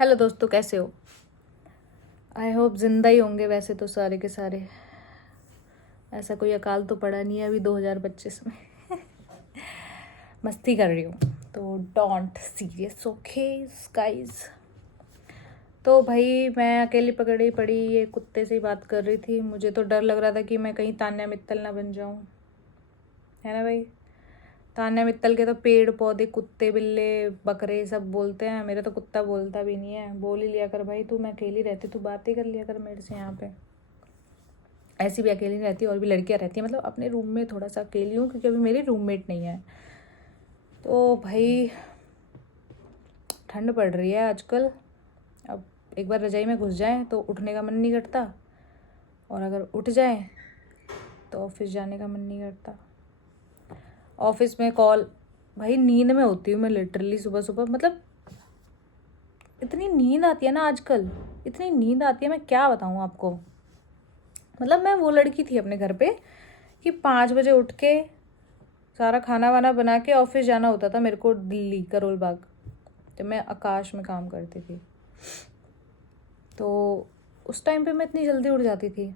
Hello दोस्तों, कैसे हो? आई होप जिंदा ही होंगे। वैसे तो सारे के सारे, ऐसा कोई अकाल तो पड़ा नहीं है अभी 2025 में। मस्ती कर रही हूँ, तो डोंट सीरियस, ओके गाइस। तो भाई मैं अकेली पकड़ी पड़ी ये कुत्ते से ही बात कर रही थी। मुझे तो डर लग रहा था कि मैं कहीं तान्या मित्तल ना बन जाऊँ, है ना भाई। तान्या मित्तल के तो पेड़ पौधे, कुत्ते बिल्ले बकरे सब बोलते हैं, मेरा तो कुत्ता बोलता भी नहीं है। बोल ही लिया कर भाई, तू मैं अकेली रहती, तू बातें कर लिया कर मेरे से यहाँ पे। ऐसी भी अकेली रहती है और भी लड़कियाँ रहती हैं, मतलब अपने रूम में थोड़ा सा अकेली हूँ क्योंकि अभी मेरी रूममेट नहीं है। तो भाई ठंड पड़ रही है आजकल। अब एक बार रजाई में घुस जाए तो उठने का मन नहीं करता, और अगर उठ जाए तो ऑफिस जाने का मन नहीं करता। ऑफिस में कॉल, भाई नींद में होती हूँ मैं लिटरली सुबह सुबह। मतलब इतनी नींद आती है ना आजकल, इतनी नींद आती है, मैं क्या बताऊँ आपको। मतलब मैं वो लड़की थी अपने घर पे कि 5 बजे उठ के सारा खाना वाना बना के ऑफिस जाना होता था मेरे को, दिल्ली करोल बाग, जब मैं आकाश में काम करती थी। तो उस टाइम पे मैं इतनी जल्दी उठ जाती थी।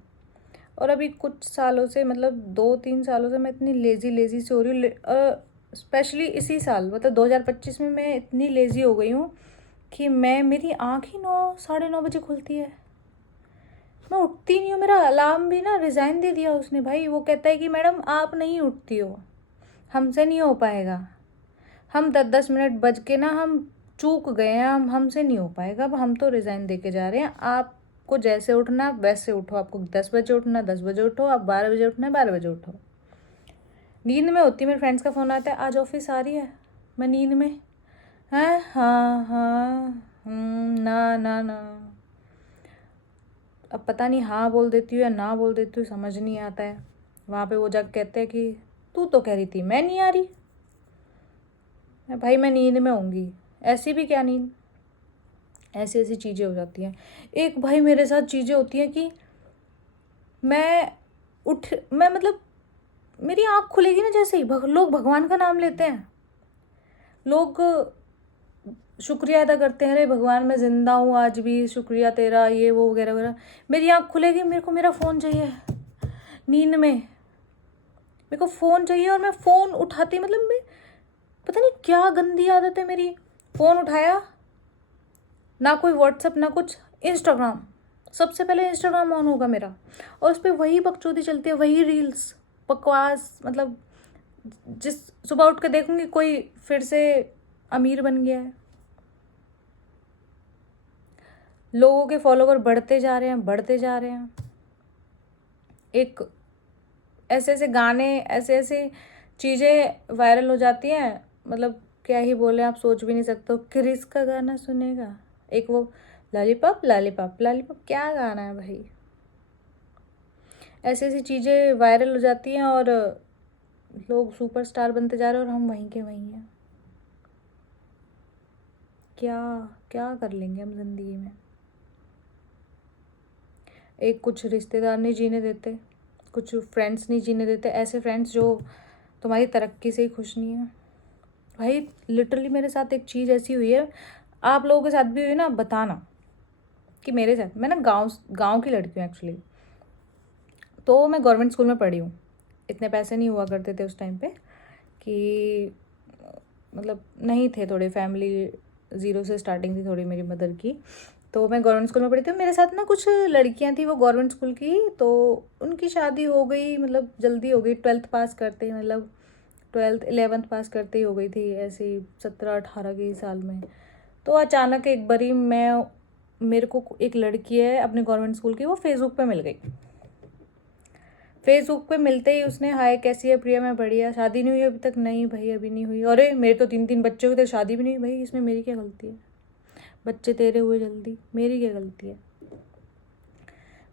और अभी कुछ सालों से, मतलब 2-3 सालों से मैं इतनी लेज़ी लेज़ी से हो रही हूँ। स्पेशली इसी साल, मतलब 2025 में मैं इतनी लेज़ी हो गई हूँ कि मेरी आँख ही 9-9:30 बजे खुलती है। मैं उठती नहीं हूँ। मेरा अलार्म भी ना रिज़ाइन दे दिया उसने भाई। वो कहता है कि मैडम आप नहीं उठती हो, हमसे नहीं हो पाएगा। हम 10-10 मिनट बज के ना हम चूक गए हैं, हमसे नहीं हो पाएगा। अब हम तो रिज़ाइन दे के जा रहे हैं। आपको जैसे उठना वैसे उठो। आपको 10 बजे उठना 10 बजे उठो, आप 12 बजे उठना 12 बजे उठो। नींद में होती, मेरे फ्रेंड्स का फ़ोन आता है, आज ऑफिस आ रही है? मैं नींद में, हैं? हाँ हाँ, ना ना ना। अब पता नहीं हाँ बोल देती हूँ या ना बोल देती हूँ, समझ नहीं आता है। वहाँ पे वो जाके कहते हैं कि तू तो कह रही थी मैं नहीं आ रही। भाई मैं नींद में होंगी, ऐसी भी क्या नींद। ऐसी ऐसी चीज़ें हो जाती हैं। एक भाई मेरे साथ चीज़ें होती हैं कि मैं मतलब मेरी आँख खुलेगी ना, जैसे ही लोग भगवान का नाम लेते हैं, लोग शुक्रिया अदा करते हैं, अरे भगवान मैं ज़िंदा हूँ आज भी, शुक्रिया तेरा, ये वो वगैरह वगैरह। मेरी आँख खुलेगी, मेरे को मेरा फ़ोन चाहिए नींद में। मेरे को फ़ोन चाहिए और मैं फ़ोन उठाती, मतलब मैं पता नहीं क्या गंदी आदत है मेरी। फ़ोन उठाया, ना कोई व्हाट्सअप ना कुछ, इंस्टाग्राम। सबसे पहले इंस्टाग्राम ऑन होगा मेरा, और उस पर वही बकचोदी चलती है, वही रील्स बकवास। मतलब जिस सुबह उठ के देखूंगी कोई फिर से अमीर बन गया है, लोगों के फॉलोवर बढ़ते जा रहे हैं बढ़ते जा रहे हैं। एक ऐसे ऐसे गाने, ऐसे ऐसे चीज़ें वायरल हो जाती हैं, मतलब क्या ही बोले, आप सोच भी नहीं सकते हो। क्रिस का गाना सुनेगा, एक वो लॉलीपॉप लॉलीपॉप लॉलीपॉप, क्या गाना है भाई। ऐसी ऐसी चीज़ें वायरल हो जाती हैं और लोग सुपरस्टार बनते जा रहे हैं और हम वहीं के वहीं हैं। क्या क्या कर लेंगे हम ज़िंदगी में। एक कुछ रिश्तेदार नहीं जीने देते, कुछ फ्रेंड्स नहीं जीने देते, ऐसे फ्रेंड्स जो तुम्हारी तरक्की से ही खुश नहीं है। भाई लिटरली मेरे साथ एक चीज़ ऐसी हुई है, आप लोगों के साथ भी हुई ना, बताना कि मेरे साथ। मैं ना गांव गांव की लड़की हूँ एक्चुअली। तो मैं गवर्नमेंट स्कूल में पढ़ी हूँ। इतने पैसे नहीं हुआ करते थे उस टाइम पे कि, मतलब नहीं थे, थोड़े फैमिली ज़ीरो से स्टार्टिंग थी थोड़ी मेरी मदर की। तो मैं गवर्नमेंट स्कूल में पढ़ी थी। मेरे साथ ना कुछ लड़कियां थी वो गवर्नमेंट स्कूल की, तो उनकी शादी हो गई, मतलब जल्दी हो गई। 12th पास करते ही, मतलब 12th 11th पास करते ही हो गई थी, ऐसे ही 17-18 के साल में। तो अचानक एक बारी मेरे को एक लड़की है अपने गवर्नमेंट स्कूल की, वो फेसबुक पे मिल गई। फेसबुक पे मिलते ही उसने, हाय कैसी है प्रिया, मैं बढ़िया, शादी नहीं हुई अभी तक? नहीं भाई अभी नहीं हुई। अरे मेरे तो 3-3 बच्चे हुए थे, शादी भी नहीं हुई। भाई इसमें मेरी क्या गलती है? बच्चे तेरे हुए जल्दी, मेरी क्या गलती है?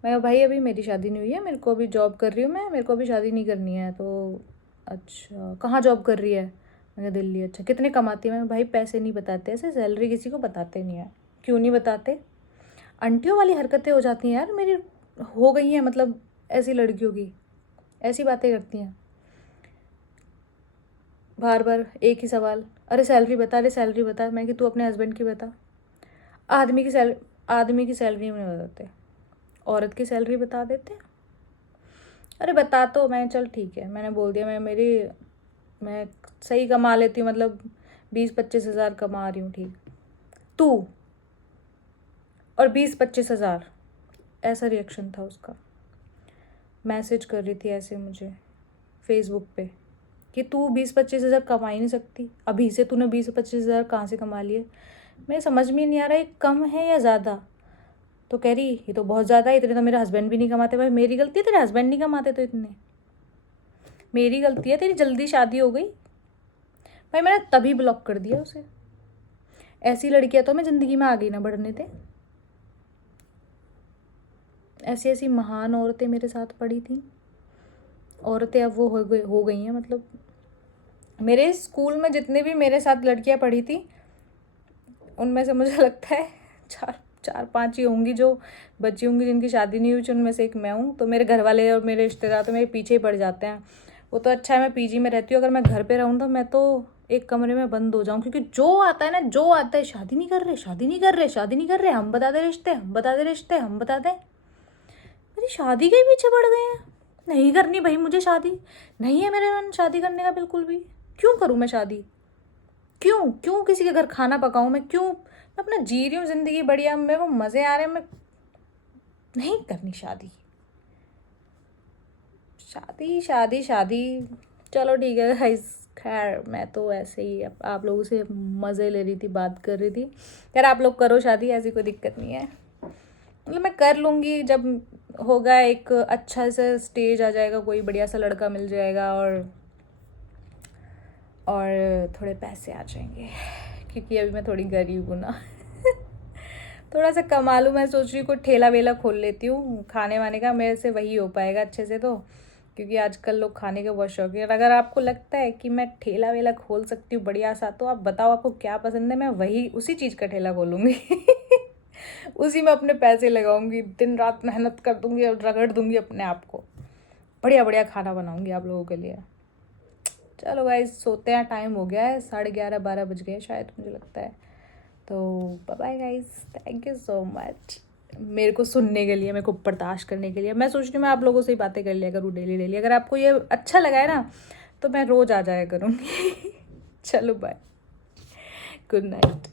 मैं भाई अभी मेरी शादी नहीं हुई है, मेरे को अभी जॉब कर रही हूँ मैं, मेरे को अभी शादी नहीं करनी है। तो अच्छा कहाँ जॉब कर रही है? मैं कहा दिल्ली। अच्छा कितने कमाती है? मैं भाई पैसे नहीं बताते, ऐसे सैलरी किसी को बताते नहीं है। क्यों नहीं बताते? आंटियों वाली हरकतें हो जाती हैं यार मेरी, हो गई हैं, मतलब ऐसी लड़कियों की ऐसी बातें करती हैं बार बार एक ही सवाल, अरे सैलरी बता, अरे सैलरी बता। मैं कि तू अपने हस्बैंड की बता। आदमी की सैलरी नहीं बताते, औरत की सैलरी बता देते। अरे बता तो मैं, चल ठीक है, मैंने बोल दिया मैं सही कमा लेती हूँ, मतलब 20-25 हज़ार कमा रही हूँ, ठीक। तू और 20-25 हज़ार, ऐसा रिएक्शन था उसका। मैसेज कर रही थी ऐसे मुझे फेसबुक पे कि तू 20-25 हज़ार कमा ही नहीं सकती, अभी से तूने 20-25 हज़ार कहाँ से कमा लिए। मैं समझ में नहीं आ रहा है कम है या ज़्यादा। तो कह रही ये तो बहुत ज़्यादा है, इतने तो मेरे हस्बैंड भी नहीं कमाते। भाई मेरी गलती है, तेरे हस्बैंड नहीं कमाते तो इतने मेरी गलती है, तेरी जल्दी शादी हो गई। भाई मैंने तभी ब्लॉक कर दिया उसे। ऐसी लड़कियां तो मैं ज़िंदगी में आगे ना बढ़ने थे। ऐसी ऐसी महान औरतें मेरे साथ पड़ी थी, औरतें अब वो हो गई हैं। मतलब मेरे स्कूल में जितने भी मेरे साथ लड़कियां पढ़ी थी, उनमें से मुझे लगता है 4-5 ही होंगी जो बच्ची होंगी जिनकी शादी नहीं हुई, उनमें से एक मैं हूँ। तो मेरे घर वाले और मेरे रिश्तेदार तो मेरे पीछे ही पड़ जाते हैं। वो तो अच्छा है मैं पीजी में रहती हूँ, अगर मैं घर पे रहूँ तो मैं तो एक कमरे में बंद हो जाऊँ, क्योंकि जो आता है ना, जो आता है, शादी नहीं कर रहे, शादी नहीं कर रहे, शादी नहीं कर रहे, हम बता दे रिश्ते, हम बता दे रिश्ते, हम बता दें। मेरी शादी के पीछे पड़ गए हैं। नहीं करनी भाई मुझे शादी, नहीं है मेरे मन शादी करने का बिल्कुल भी। क्यों करूँ मैं शादी, क्यों क्यों किसी के घर खाना पकाऊँ मैं, क्यों? मैं अपना जी रही हूँ ज़िंदगी बढ़िया, मेरे को मज़े आ रहे हैं, मैं नहीं करनी शादी। शादी शादी शादी, चलो ठीक है गाइस। खैर मैं तो ऐसे ही आप लोगों से मज़े ले रही थी, बात कर रही थी। यार आप लोग करो शादी, ऐसी कोई दिक्कत नहीं है। मतलब मैं कर लूँगी जब होगा, एक अच्छा सा स्टेज आ जाएगा, कोई बढ़िया सा लड़का मिल जाएगा और थोड़े पैसे आ जाएंगे, क्योंकि अभी मैं थोड़ी गरीब हूँ ना। थोड़ा सा कमा लूँ। मैं सोच रही हूँ कोई ठेला वेला खोल लेती हूँ खाने वाने का, मेरे से वही हो पाएगा अच्छे से तो, क्योंकि आजकल लोग खाने के बहुत शौकीन है। अगर आपको लगता है कि मैं ठेला वेला खोल सकती हूँ बढ़िया सा, तो आप बताओ आपको क्या पसंद है, मैं वही उसी चीज़ का ठेला खोलूँगी। उसी में अपने पैसे लगाऊंगी, दिन रात मेहनत कर दूंगी और रगड़ दूंगी अपने आप को, बढ़िया बढ़िया खाना बनाऊंगी आप लोगों के लिए। चलो गाइस सोते हैं, टाइम हो गया है, 11:30-12 बज गए शायद, मुझे लगता है। तो bye bye guys, thank you so much मेरे को सुनने के लिए, मेरे को बर्दाश्त करने के लिए। मैं सोच रही हूँ मैं आप लोगों से ही बातें कर लिया करूँ डेली डेली। अगर आपको ये अच्छा लगा है ना, तो मैं रोज़ आ जाया करूँगी। चलो बाय, गुड नाइट।